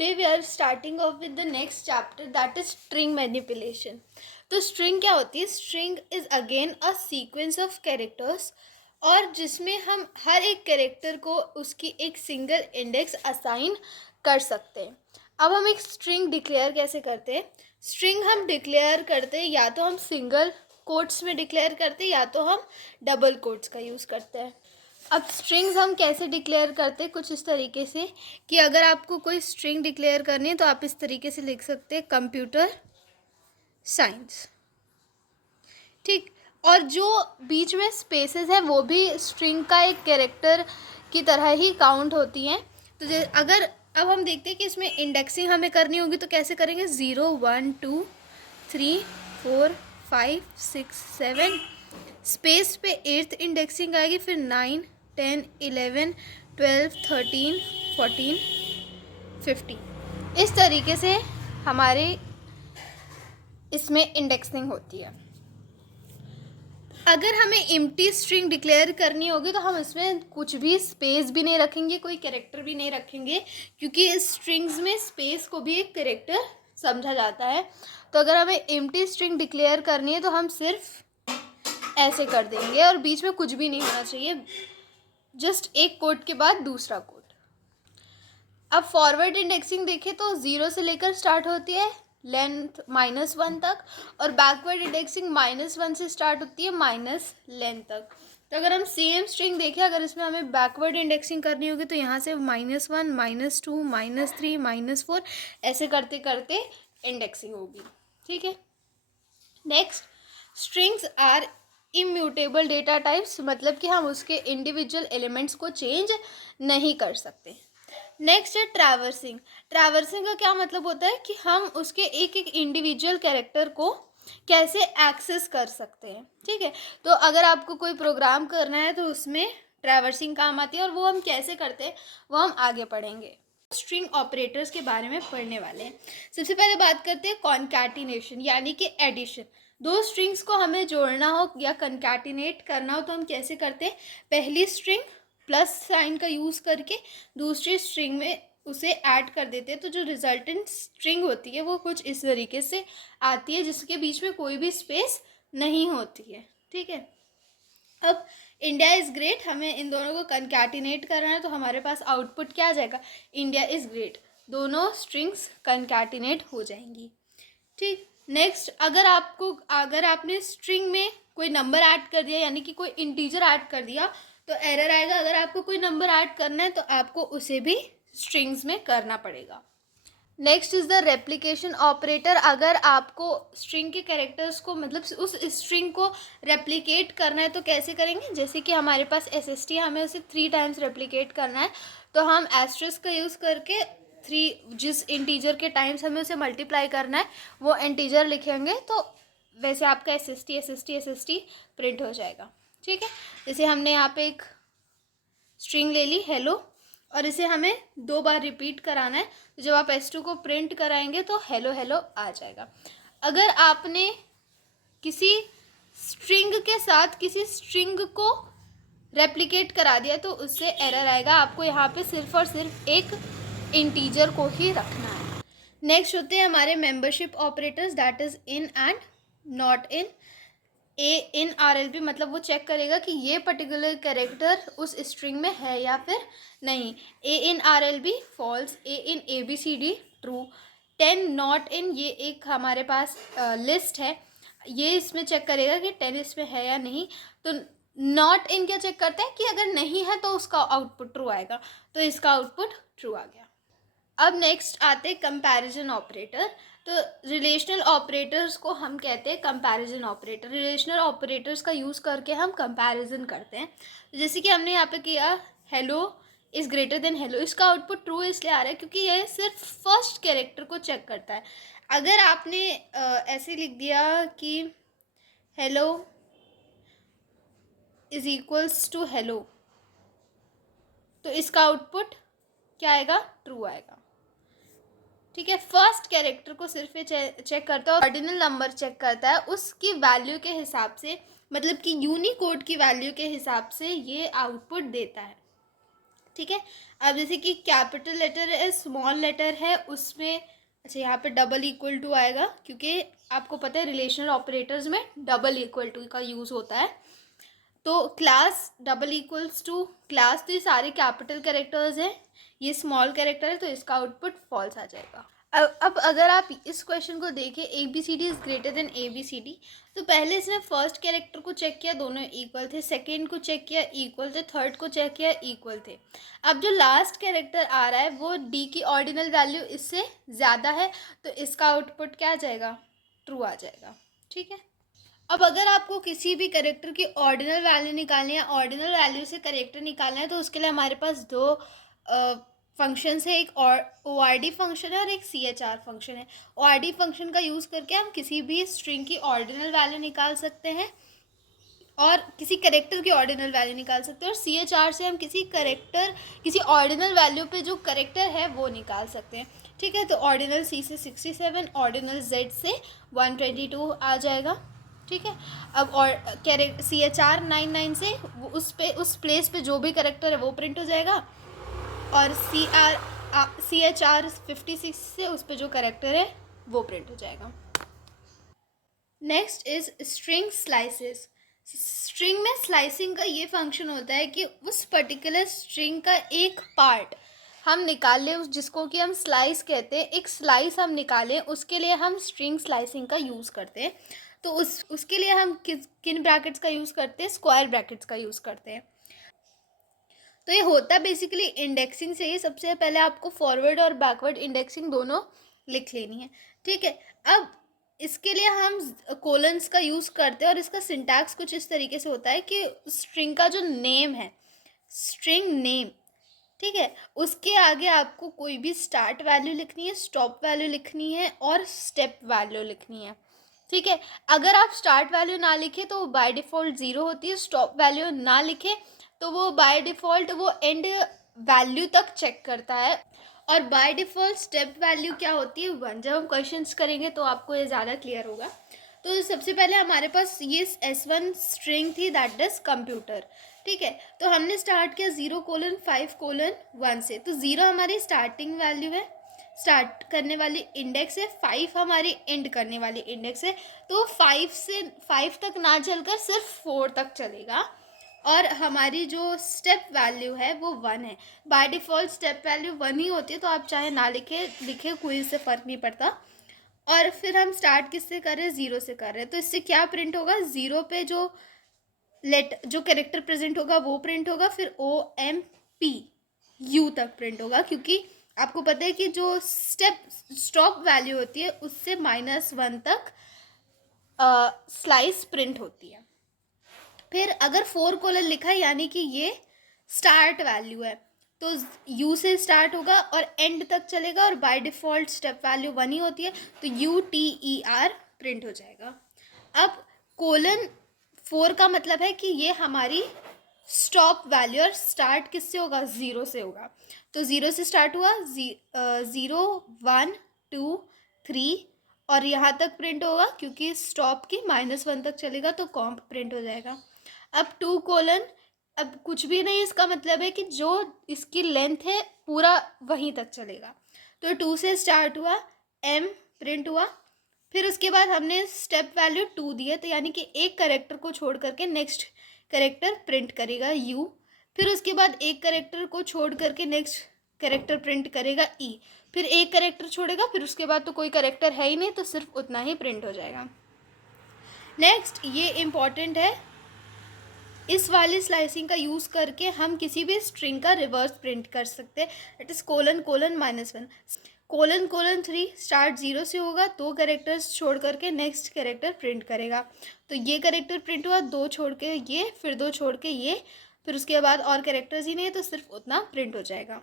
today we are starting off with the next chapter, that is string manipulation. तो string क्या होती है? String is again a sequence of characters और जिसमें हम हर एक कैरेक्टर को उसकी एक सिंगल इंडेक्स असाइन कर सकते हैं. अब हम एक स्ट्रिंग डिक्लेयर कैसे करते हैं? स्ट्रिंग हम डिक्लेयर करते हैं या तो हम सिंगल कोट्स में डिक्लेयर करते हैं या तो हम डबल कोट्स का यूज़ करते हैं. अब स्ट्रिंग्स हम कैसे डिक्लेयर करते हैं? कुछ इस तरीके से कि अगर आपको कोई स्ट्रिंग डिक्लेयर करनी है तो आप इस तरीके से लिख सकते हैं कंप्यूटर साइंस. ठीक. और जो बीच में स्पेसेस है वो भी स्ट्रिंग का एक कैरेक्टर की तरह ही काउंट होती हैं. तो अगर अब हम देखते हैं कि इसमें इंडेक्सिंग हमें करनी होगी तो कैसे करेंगे? 0 1 2 3 4 5 6 7 स्पेस पे 8th इंडेक्सिंग आएगी, फिर 9 10 11 12 13 14 15. इस तरीके से हमारे इसमें इंडेक्सिंग होती है. अगर हमें एम्प्टी स्ट्रिंग डिक्लेयर करनी होगी तो हम इसमें कुछ भी स्पेस भी नहीं रखेंगे, कोई कैरेक्टर भी नहीं रखेंगे, क्योंकि इस स्ट्रिंग्स में स्पेस को भी एक कैरेक्टर समझा जाता है. तो अगर हमें एम्प्टी स्ट्रिंग डिक्लेयर करनी है तो हम सिर्फ ऐसे कर देंगे और बीच में कुछ भी नहीं होना चाहिए, जस्ट एक कोट के बाद दूसरा कोट. अब फॉरवर्ड इंडेक्सिंग देखें तो 0 से लेकर स्टार्ट होती है लेंथ -1 तक और बैकवर्ड इंडेक्सिंग -1 से स्टार्ट होती है माइनस लेंथ तक. तो अगर हम सेम स्ट्रिंग देखें, अगर इसमें हमें बैकवर्ड इंडेक्सिंग करनी होगी तो यहाँ से -1 -2 -3 -4 ऐसे करते करते इंडेक्सिंग होगी. ठीक है. Next, strings are immutable data types, मतलब कि हम उसके इंडिविजुअल एलिमेंट्स को चेंज नहीं कर सकते. नेक्स्ट है ट्रैवर्सिंग. ट्रैवर्सिंग का क्या मतलब होता है कि हम उसके एक एक इंडिविजुअल कैरेक्टर को कैसे एक्सेस कर सकते हैं. ठीक है. तो अगर आपको कोई प्रोग्राम करना है तो उसमें ट्रैवर्सिंग काम आती है और वो हम कैसे करते हैं वो हम आगे पढ़ेंगे. स्ट्रिंग ऑपरेटर्स के बारे में पढ़ने वाले हैं. सबसे पहले बात करते हैं कॉन्कैटिनेशन यानी कि एडिशन. दो स्ट्रिंग्स को हमें जोड़ना हो या कॉन्कैटिनेट करना हो तो हम कैसे करते हैं? पहली स्ट्रिंग प्लस साइन का यूज़ करके दूसरी स्ट्रिंग में उसे ऐड कर देते हैं, तो जो रिजल्टेंट स्ट्रिंग होती है वो कुछ इस तरीके से आती है जिसके बीच में कोई भी स्पेस नहीं होती है. ठीक है. अब इंडिया इज़ ग्रेट, हमें इन दोनों को कॉन्कैटिनेट करना है तो हमारे पास आउटपुट क्या आ जाएगा? India is great. दोनों स्ट्रिंग्स कॉन्कैटिनेट हो जाएंगी. ठीक. नेक्स्ट, अगर आपने स्ट्रिंग में कोई नंबर ऐड कर दिया यानी कि कोई इंटीजर ऐड कर दिया तो एरर आएगा. अगर आपको कोई नंबर ऐड करना है तो आपको उसे भी स्ट्रिंग्स में करना पड़ेगा. Next is the replication operator. अगर आपको स्ट्रिंग के कैरेक्टर्स को मतलब उस स्ट्रिंग को रेप्लिकेट करना है तो कैसे करेंगे? जैसे कि हमारे पास SST है, हमें उसे 3 टाइम्स रेप्लिकेट करना है तो हम एस्ट्रिस्क का यूज़ करके 3 जिस इंटीजर के टाइम्स हमें उसे मल्टीप्लाई करना है वो इंटीजर लिखेंगे तो वैसे आपका SST प्रिंट हो जाएगा. ठीक है. जैसे हमने यहाँ पे एक स्ट्रिंग ले ली हेलो और इसे हमें 2 बार रिपीट कराना है, तो जब आप S2 को प्रिंट कराएंगे तो हेलो हेलो आ जाएगा. अगर आपने किसी स्ट्रिंग के साथ किसी स्ट्रिंग को रेप्लिकेट करा दिया तो उससे एरर आएगा. आपको यहाँ पे सिर्फ और सिर्फ एक इंटीजर को ही रखना है. नेक्स्ट होते हैं हमारे membership operators, that is in and not in. A in RLB मतलब वो चेक करेगा कि ये पर्टिकुलर कैरेक्टर उस स्ट्रिंग में है या फिर नहीं. A in RLB false, A in ABCD true. 10 not in ये एक हमारे पास लिस्ट है, ये इसमें चेक करेगा कि 10 इसमें है या नहीं. तो नॉट इन क्या चेक करता है कि अगर नहीं है तो उसका आउटपुट ट्रू आएगा, तो इसका आउटपुट ट्रू आ गया. अब नेक्स्ट आते हैं कंपैरिजन ऑपरेटर. तो रिलेशनल ऑपरेटर्स को हम कहते हैं कंपैरिजन ऑपरेटर. रिलेशनल ऑपरेटर्स का यूज़ करके हम कंपैरिजन करते हैं. जैसे कि हमने यहाँ पे किया hello is greater then hello, इसका आउटपुट ट्रू इसलिए आ रहा है क्योंकि यह सिर्फ फर्स्ट कैरेक्टर को चेक करता है. अगर आपने ऐसे लिख दिया कि hello is equals to hello तो इसका आउटपुट क्या आएगा? ट्रू आएगा. ठीक है. फर्स्ट कैरेक्टर को सिर्फ ये चेक करता है और ऑर्डिनल नंबर चेक करता है उसकी वैल्यू के हिसाब से, मतलब कि यूनिकोड की वैल्यू के हिसाब से ये आउटपुट देता है. ठीक है। अब जैसे कि कैपिटल लेटर है, स्मॉल लेटर है, उसमें अच्छा यहाँ पे डबल इक्वल टू आएगा, क्योंकि आपको पता है रिलेशनल ऑपरेटर्स में डबल इक्वल टू का यूज़ होता है। तो class double equals to class, तो ये सारे कैपिटल कैरेक्टर्स हैं, ये स्मॉल कैरेक्टर है, तो इसका आउटपुट फॉल्स आ जाएगा। अब अगर आप इस क्वेश्चन को देखें, A B C D is greater than A B C D, तो पहले इसने फर्स्ट कैरेक्टर को चेक किया, दोनों इक्वल थे, सेकेंड को चेक किया, इक्वल थे, थर्ड को चेक किया, इक्वल थे। अब जो लास्ट कैरेक्टर आ रहा है वो डी की ऑर्डिनल वैल्यू इससे ज़्यादा है, तो इसका आउटपुट क्या आ जाएगा, ट्रू आ जाएगा। ठीक है। अब अगर आपको किसी भी करेक्टर की ऑर्डिनल वैल्यू निकालनी है, ऑर्डिनल वैल्यू से करेक्टर निकालना है, तो उसके लिए हमारे पास दो फंक्शंस है, एक ओ आर डी फंक्शन है और एक सी एच आर फंक्शन है। ओ आर डी फंक्शन का यूज़ करके हम किसी भी स्ट्रिंग की ऑर्डिनल वैल्यू निकाल सकते हैं और किसी करेक्टर की ऑर्डिनल वैल्यू निकाल सकते हैं, और सी एच आर से हम किसी ऑर्डिनल वैल्यू पे जो करेक्टर है वो निकाल सकते हैं। ठीक है। तो ऑर्डिनल सी से 67, ऑर्डिनल जेड से 122 आ जाएगा। ठीक है। अब और कैरेक्टर सी एच आर 99 से उस प्लेस पे जो भी करेक्टर है वो प्रिंट हो जाएगा, और सी एच आर 56 से उस पर जो करेक्टर है वो प्रिंट हो जाएगा। Next is string slices. String में स्लाइसिंग का ये फंक्शन होता है कि उस पर्टिकुलर स्ट्रिंग का एक पार्ट हम निकालें, उस जिसको कि हम स्लाइस कहते हैं, एक स्लाइस हम निकालें, उसके लिए हम स्ट्रिंग स्लाइसिंग का यूज़ करते हैं। तो उसके लिए हम किन ब्रैकेट्स का यूज़ करते हैं, स्क्वायर ब्रैकेट्स का यूज़ करते हैं। तो ये होता है बेसिकली इंडेक्सिंग से ही। सबसे पहले आपको फॉरवर्ड और बैकवर्ड इंडेक्सिंग दोनों लिख लेनी है। ठीक है। अब इसके लिए हम कोलन्स का यूज़ करते हैं, और इसका सिंटैक्स कुछ इस तरीके से होता है कि स्ट्रिंग का जो नेम है, स्ट्रिंग नेम, ठीक है, उसके आगे आपको कोई भी स्टार्ट वैल्यू लिखनी है, स्टॉप वैल्यू लिखनी है और स्टेप वैल्यू लिखनी है। ठीक है। अगर आप स्टार्ट वैल्यू ना लिखे तो बाय डिफ़ॉल्ट 0 होती है, स्टॉप वैल्यू ना लिखे तो वो बाय डिफ़ॉल्ट वो एंड वैल्यू तक चेक करता है, और बाय डिफ़ॉल्ट स्टेप वैल्यू क्या होती है, 1। जब हम क्वेश्चंस करेंगे तो आपको ये ज़्यादा क्लियर होगा। तो सबसे पहले हमारे पास ये S1 स्ट्रिंग थी, दैट इज़ कंप्यूटर। ठीक है। तो हमने स्टार्ट किया 0:5:1 से, तो 0 हमारी स्टार्टिंग वैल्यू है, स्टार्ट करने वाली इंडेक्स है, 5 हमारी एंड करने वाली इंडेक्स है। तो 5 तक ना चलकर सिर्फ 4 तक चलेगा, और हमारी जो स्टेप वैल्यू है वो 1 है। बाय डिफ़ॉल्ट स्टेप वैल्यू 1 ही होती है, तो आप चाहे ना लिखे कोई इससे फ़र्क नहीं पड़ता। और फिर हम स्टार्ट किससे कर रहे हैं, 0 से कर रहे हैं, तो इससे क्या प्रिंट होगा, 0 पे जो कैरेक्टर प्रेजेंट होगा वो प्रिंट होगा, फिर OMP U तक प्रिंट होगा, क्योंकि आपको पता है कि जो स्टॉप वैल्यू होती है उससे -1 तक स्लाइस प्रिंट होती है। फिर अगर 4 लिखा है यानी कि ये स्टार्ट वैल्यू है, तो U से स्टार्ट होगा और एंड तक चलेगा, और बाय डिफ़ॉल्ट स्टेप वैल्यू 1 ही होती है, तो UTER प्रिंट हो जाएगा। अब 4 का मतलब है कि ये हमारी स्टॉप वैल्यू, और स्टार्ट किससे होगा, 0 से होगा। तो 0 से स्टार्ट हुआ, 0 1 2 3, और यहाँ तक प्रिंट होगा, क्योंकि स्टॉप की -1 तक चलेगा तो कॉम्प प्रिंट हो जाएगा। अब 2 अब कुछ भी नहीं, इसका मतलब है कि जो इसकी लेंथ है पूरा वहीं तक चलेगा। तो 2 से स्टार्ट हुआ, M प्रिंट हुआ, फिर उसके बाद हमने स्टेप वैल्यू 2 दी है, तो यानी कि एक करेक्टर को छोड़ करके नेक्स्ट करेक्टर प्रिंट करेगा U, फिर उसके बाद एक करेक्टर को छोड़ करके नेक्स्ट करेक्टर प्रिंट करेगा E, फिर एक करेक्टर छोड़ेगा, फिर उसके बाद तो कोई करेक्टर है ही नहीं, तो सिर्फ उतना ही प्रिंट हो जाएगा। नेक्स्ट ये इम्पॉर्टेंट है, इस वाली स्लाइसिंग का यूज़ करके हम किसी भी स्ट्रिंग का रिवर्स प्रिंट कर सकते हैं, दैट इज़ ::-1 ::3 स्टार्ट 0 से होगा, 2 कैरेक्टर्स छोड़ करके नेक्स्ट कैरेक्टर प्रिंट करेगा, तो ये कैरेक्टर प्रिंट हुआ, 2 छोड़ के ये, फिर 2 छोड़ के ये, फिर उसके बाद और कैरेक्टर्स ही नहीं है, तो सिर्फ उतना प्रिंट हो जाएगा।